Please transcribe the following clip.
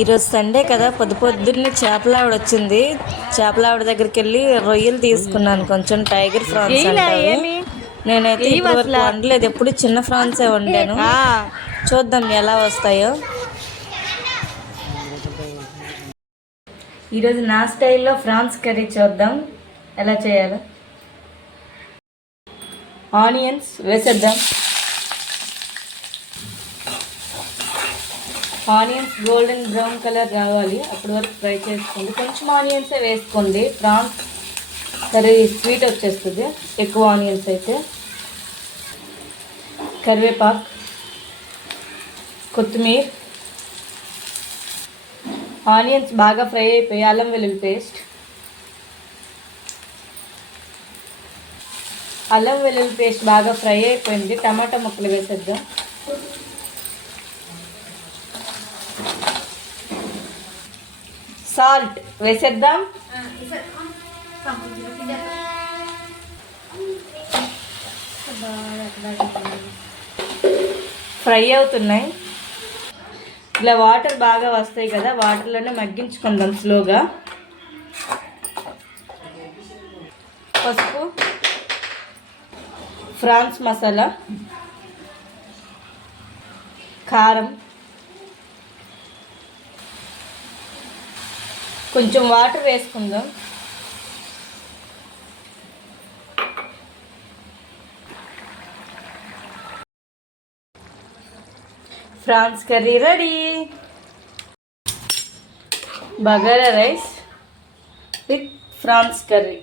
ఈరోజు సండే కదా పొద్దు పొద్దున్నే చేపల ఆవిడ వచ్చింది చేపల ఆవిడ దగ్గరికి వెళ్ళి రొయ్యలు తీసుకున్నాను. కొంచెం టైగర్ ఫ్రాన్స్? నేనైతే ఇప్పటివరకు? వండలేదు. ఎప్పుడు చిన్న ఫ్రాన్సే వండాను. చూద్దాం ఎలా వస్తాయో. ఈరోజు నా స్టైల్లో ఫ్రాన్స్ కర్రీ చూద్దాం. ఎలా చేయాలో. ఆనియన్స్ వేసేద్దాం. ఆనియన్స్ గోల్డెన్ బ్రౌన్ కలర్ రావాలి. అప్పటి వరకు ఫ్రై చేసుకోండి. కొంచెం ఆనియన్సే వేసుకోండి. ప్రాన్స్ కర్రీ స్వీట్ వచ్చేస్తుంది. ఎక్కువ ఆనియన్స్ అయితే. కరివేపాకు కొత్తిమీర ఆనియన్స్ బాగా ఫ్రై అయిపోయి అల్లం వెల్లుల్లి పేస్ట్ అల్లం వెల్లుల్లి పేస్ట్ బాగా ఫ్రై అయిపోయింది. టమాటా ముక్కలు వేసేద్దాం. సాల్ట్ వేసేద్దాం. ఫ్రై అవుతున్నాయి. ఇలా వాటర్ బాగా వస్తాయి కదా వాటర్లోనే మగ్గించుకుందాం స్లోగా. పసుపు ఫ్రాన్స్ మసాలా కారం. కొంచెం వాటర్ వేసుకుందాం. Prawns curry ready. Bagara rice with prawns curry.